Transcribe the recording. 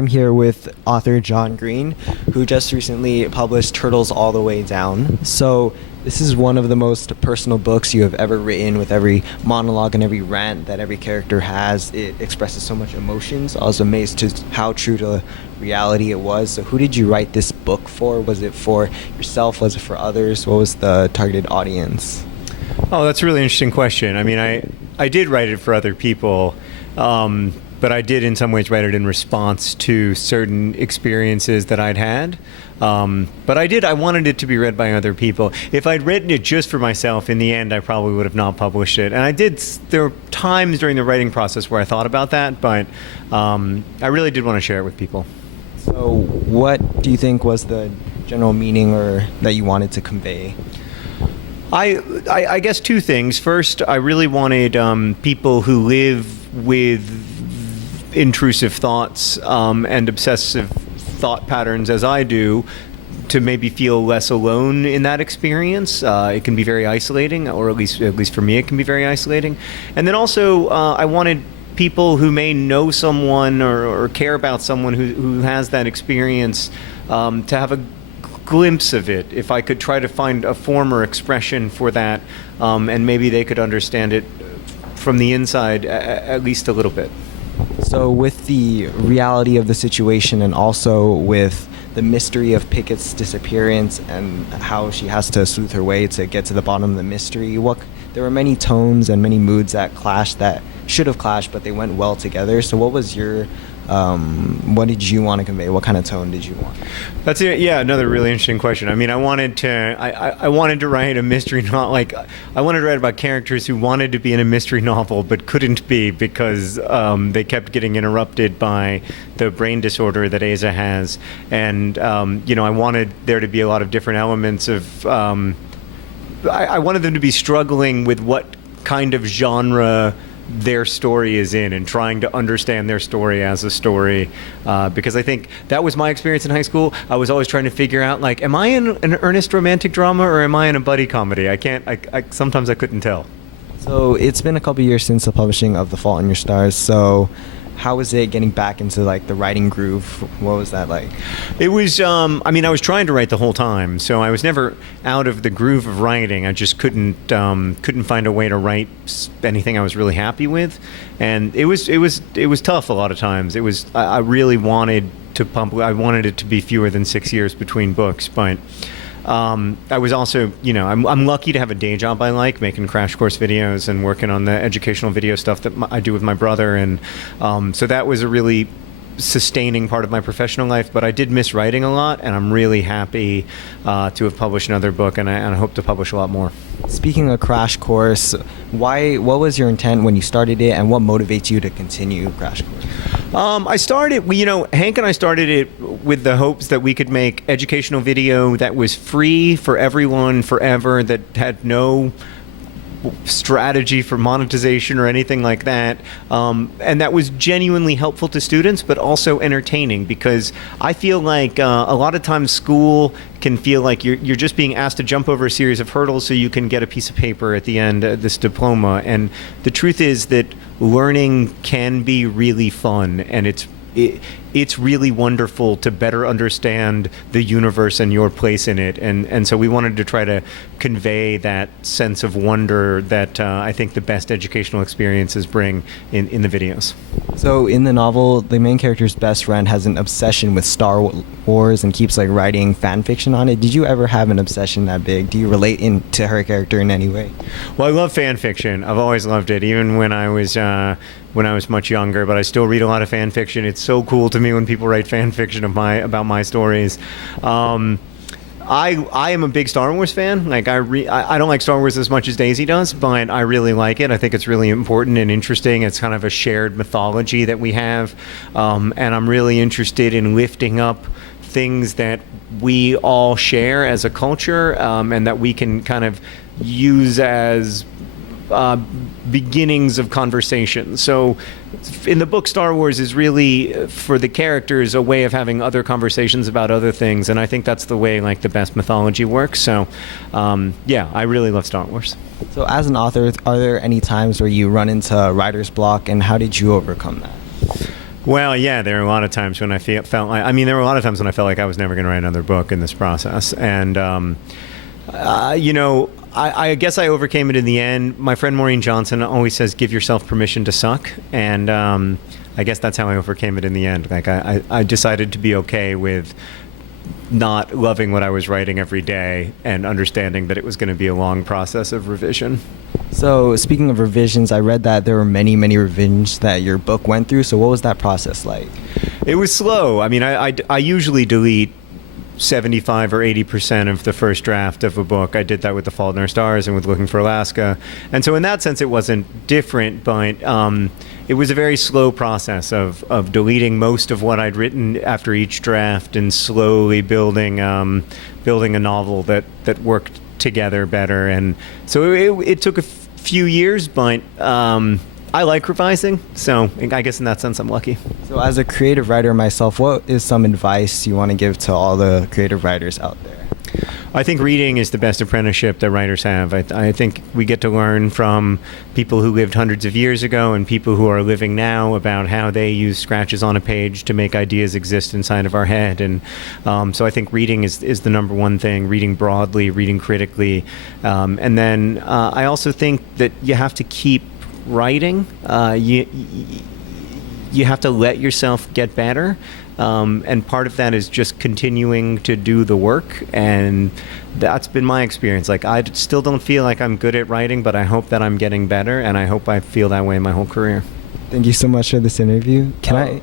I'm here with author John Green, who just recently published Turtles All the Way Down. So this is one of the most personal books you have ever written, with every monologue and every rant that every character has. It expresses so much emotions. I was amazed to how true to reality it was. So who did you write this book for? Was it for yourself? Was it for others? What was the targeted audience? Oh, that's a really interesting question. I mean, I did write it for other people, but I did in some ways write it in response to certain experiences that I'd had. But I wanted it to be read by other people. If I'd written it just for myself, in the end, I probably would have not published it. And there were times during the writing process where I thought about that, but I really did want to share it with people. So what do you think was the general meaning or that you wanted to convey? I guess two things. First, I really wanted people who live with intrusive thoughts and obsessive thought patterns as I do to maybe feel less alone in that experience. It can be very isolating, or at least for me it can be very isolating. And then also I wanted people who may know someone or care about someone who has that experience to have a glimpse of it, if I could try to find a form or expression for that, and maybe they could understand it from the inside at least a little bit. So with the reality of the situation and also with the mystery of Pickett's disappearance and how she has to sleuth her way to get to the bottom of the mystery, there were many tones and many moods that clashed, that should have clashed, but they went well together. So what was your what did you want to convey? What kind of tone did you want? That's it. Yeah, another really interesting question. I mean, I wanted to write a mystery novel. Like, I wanted to write about characters who wanted to be in a mystery novel but couldn't be because they kept getting interrupted by the brain disorder that Asa has, and I wanted there to be a lot of different elements of. I wanted them to be struggling with what kind of genre their story is in and trying to understand their story as a story, because I think that was my experience in high school. I was always trying to figure out, like, am I in an earnest romantic drama or am I in a buddy comedy? Sometimes I couldn't tell. So it's been a couple years since the publishing of The Fault in Your Stars. So how was it getting back into like the writing groove? What was that like? It was, I was trying to write the whole time, so I was never out of the groove of writing. I just couldn't find a way to write anything I was really happy with, and it was tough a lot of times. I really wanted to I wanted it to be fewer than 6 years between books, but I was also, I'm lucky to have a day job I like, making crash course videos and working on the educational video stuff that I do with my brother. And so that was a really sustaining part of my professional life, but I did miss writing a lot, and I'm really happy to have published another book, and I hope to publish a lot more. Speaking of Crash Course, what was your intent when you started it, and what motivates you to continue Crash Course? Hank and I started it with the hopes that we could make educational video that was free for everyone forever, that had no strategy for monetization or anything like that, and that was genuinely helpful to students but also entertaining, because I feel like a lot of times school can feel like you're just being asked to jump over a series of hurdles so you can get a piece of paper at the end, this diploma. And the truth is that learning can be really fun, and it's really wonderful to better understand the universe and your place in it. And so we wanted to try to convey that sense of wonder that I think the best educational experiences bring in the videos. So in the novel, the main character's best friend has an obsession with Star Wars and keeps like writing fan fiction on it. Did you ever have an obsession that big? Do you relate to her character in any way? Well, I love fan fiction. I've always loved it, even when I was much younger, but I still read a lot of fan fiction. It's so cool to me when people write fan fiction about my stories. I am a big Star Wars fan. Like I don't like Star Wars as much as Daisy does, but I really like it. I think it's really important and interesting. It's kind of a shared mythology that we have, and I'm really interested in lifting up things that we all share as a culture, and that we can kind of use as beginnings of conversation. So in the book, Star Wars is really, for the characters, a way of having other conversations about other things, and I think that's the way like the best mythology works. So I really love Star Wars. So as an author, are there any times where you run into writer's block, and how did you overcome that? Well, yeah, there were a lot of times when felt like, I mean, there were a lot of times when I felt like I was never going to write another book in this process. And, you know, I guess I overcame it in the end. My friend Maureen Johnson always says, give yourself permission to suck. And I guess that's how I overcame it in the end. Like, I decided to be okay with not loving what I was writing every day and understanding that it was going to be a long process of revision. So speaking of revisions, I read that there were many, many revisions that your book went through. So what was that process like? It was slow. I mean, I usually delete 75 or 80% of the first draft of a book. I did that with The Fault in Our Stars and with Looking for Alaska. And so in that sense, it wasn't different, but it was a very slow process of deleting most of what I'd written after each draft and slowly building a novel that worked together better. And so it took a few years, but I like revising, so I guess in that sense I'm lucky. So as a creative writer myself, what is some advice you want to give to all the creative writers out there? I think reading is the best apprenticeship that writers have. I think we get to learn from people who lived hundreds of years ago and people who are living now about how they use scratches on a page to make ideas exist inside of our head. And so I think reading is the number one thing, reading broadly, reading critically. And then I also think that you have to keep writing. You have to let yourself get better. And part of that is just continuing to do the work, and that's been my experience. Like, I still don't feel like I'm good at writing, but I hope that I'm getting better, and I hope I feel that way my whole career. Thank you so much for this interview. Can I